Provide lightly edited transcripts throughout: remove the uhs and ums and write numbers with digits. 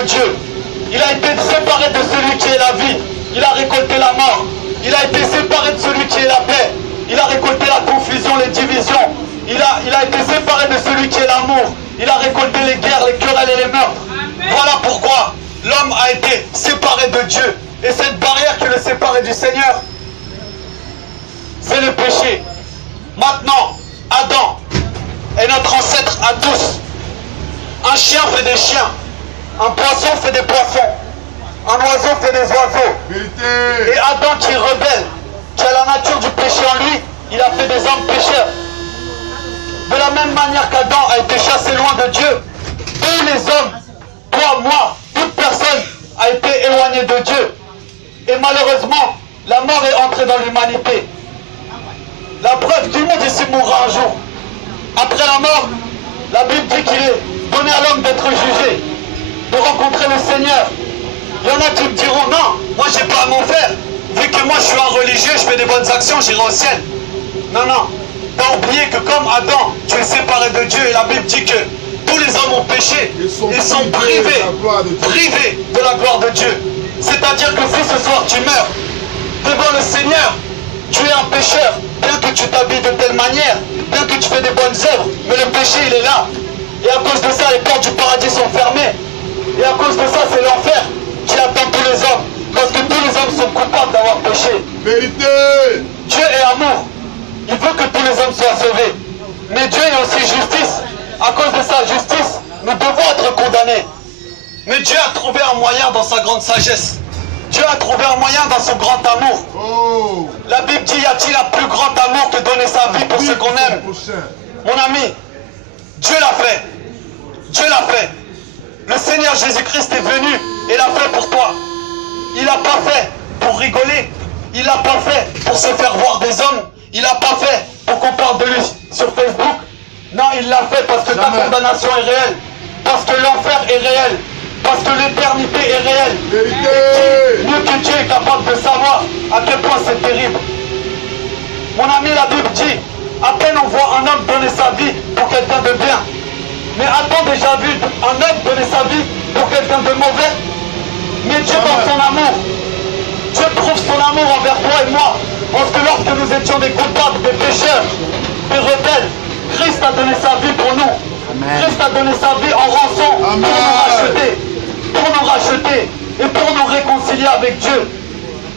de Dieu. Il a été séparé de celui qui est la vie. Il a récolté la mort. Il a été séparé de celui qui est la paix. Il a récolté la confusion, les divisions. Il a été séparé de celui qui est l'amour. Il a récolté les guerres, les querelles et les meurtres. Voilà pourquoi l'homme a été séparé de Dieu. Et cette barrière qui le séparait du Seigneur, c'est le péché. Maintenant, Adam est notre ancêtre à tous. Un chien fait des chiens. Un poisson fait des poissons. Un oiseau fait des oiseaux. Vérité. Et Adam qui est rebelle, qui a la nature du péché en lui, il a fait des hommes pécheurs. De la même manière qu'Adam a été chassé loin de Dieu, tous les hommes, toi, moi, toute personne a été éloignée de Dieu. Et malheureusement, la mort est entrée dans l'humanité. La preuve, tout le monde ici mourra un jour. Après la mort, la Bible dit qu'il est donné à l'homme d'être jugé, de rencontrer le Seigneur. Il y en a qui me diront, non, moi j'ai pas à m'en faire. Vu que moi je suis un religieux, je fais des bonnes actions, j'irai au ciel. Non, non. T'as oublié que comme Adam, tu es séparé de Dieu. Et la Bible dit que tous les hommes ont péché. Ils sont privés de la gloire de Dieu. C'est-à-dire que si ce soir tu meurs devant le Seigneur, tu es un pécheur. Bien que tu t'habilles de telle manière, bien que tu fais des bonnes œuvres, mais le péché il est là. Et à cause de ça, les portes du paradis sont fermées. Et à cause de ça, c'est l'enfer qui attend tous les hommes. Parce que tous les hommes sont coupables d'avoir péché. Vérité. Dieu est amour. Il veut que tous les hommes soient sauvés. Mais Dieu est aussi justice. À cause de sa justice, nous devons être condamnés. Mais Dieu a trouvé un moyen dans sa grande sagesse. Dieu a trouvé un moyen dans son grand amour. Oh. La Bible dit, y a-t-il un plus grand amour que donner sa vie pour ceux qu'on aime? Mon ami, Dieu l'a fait. Dieu l'a fait. Le Seigneur Jésus-Christ est venu et l'a fait pour toi. Il l'a pas fait pour rigoler. Il l'a pas fait pour se faire voir des hommes. Il l'a pas fait pour qu'on parle de lui sur Facebook. Non, il l'a fait parce que ta condamnation est réelle. Parce que l'enfer est réel. Parce que l'éternité est réelle. Et mieux que Dieu est capable de savoir à quel point c'est terrible. Mon ami, la Bible dit, à peine on voit un homme donner sa vie pour quelqu'un de bien. Mais a-t-on déjà vu un homme donner sa vie pour quelqu'un de mauvais? Mais Dieu dans son amour, Dieu prouve son amour envers toi et moi. Parce que lorsque nous étions des coupables, des pécheurs, des rebelles, Christ a donné sa vie pour nous. Amen. Christ a donné sa vie en rançon pour nous racheter et pour nous réconcilier avec Dieu.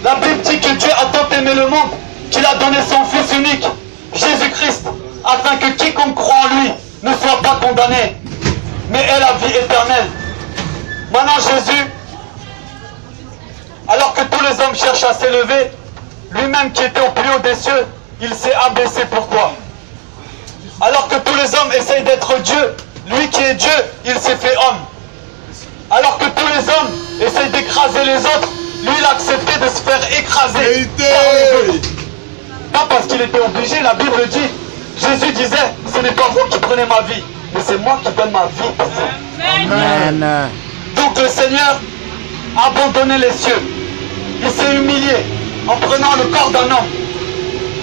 La Bible dit que Dieu a tant aimé le monde qu'il a donné son Fils unique, Jésus-Christ, afin que quiconque croit en lui ne soit pas condamné, mais ait la vie éternelle. Maintenant Jésus, alors que tous les hommes cherchent à s'élever, lui-même qui était au plus haut des cieux, il s'est abaissé pour toi. Alors que tous les hommes essayent d'être Dieu, lui qui est Dieu, il s'est fait homme. Alors que tous les hommes essayent d'écraser les autres, lui il a accepté de se faire écraser par les autres. Pas parce qu'il était obligé, la Bible dit, Jésus disait, ce n'est pas vous qui prenez ma vie, mais c'est moi qui donne ma vie pour vous. Amen. Donc le Seigneur a abandonné les cieux. Il s'est humilié en prenant le corps d'un homme.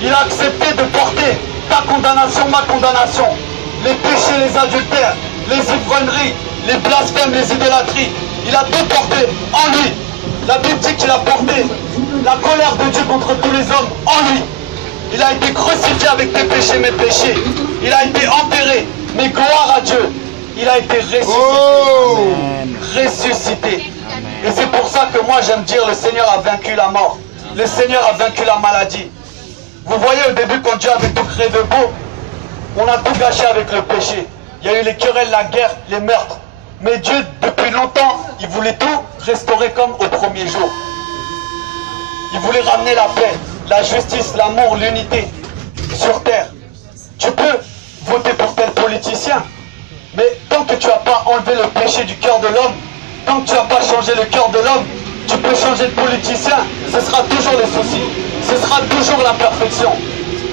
Il a accepté de porter ta condamnation, ma condamnation. Les péchés, les adultères, les ivrogneries, les blasphèmes, les idolâtries. Il a tout porté en lui. La Bible dit qu'il a porté la colère de Dieu contre tous les hommes en lui. Il a été crucifié avec tes péchés, mes péchés. Il a été enterré, mais gloire à Dieu. Il a été ressuscité. Oh. Ressuscité. Et c'est pour ça que moi j'aime dire le Seigneur a vaincu la mort. Le Seigneur a vaincu la maladie. Vous voyez au début quand Dieu avait tout créé de beau, on a tout gâché avec le péché. Il y a eu les querelles, la guerre, les meurtres. Mais Dieu, depuis longtemps, il voulait tout restaurer comme au premier jour. Il voulait ramener la paix, la justice, l'amour, l'unité sur terre. Tu peux voter pour tel politicien, mais tant que tu n'as pas enlevé le péché du cœur de l'homme, tant que tu n'as pas changé le cœur de l'homme, tu peux changer de politicien, ce sera toujours les soucis, ce sera toujours la perfection.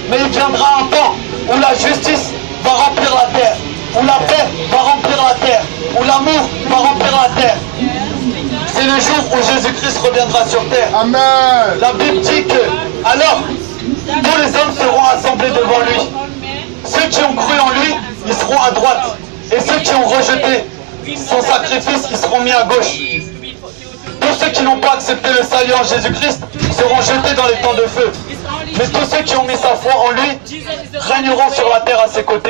Mais il viendra un temps où la justice va remplir la terre, où la paix va remplir la terre, où l'amour va remplir la terre. C'est le jour où Jésus-Christ reviendra sur terre. Amen. La Bible dit que, alors, tous les hommes seront assemblés devant lui. Ceux qui ont cru en lui, ils seront à droite. Et ceux qui ont rejeté, son sacrifice, ils seront mis à gauche. Tous ceux qui n'ont pas accepté le salut en Jésus-Christ seront jetés dans les temps de feu. Mais tous ceux qui ont mis sa foi en lui régneront sur la terre à ses côtés.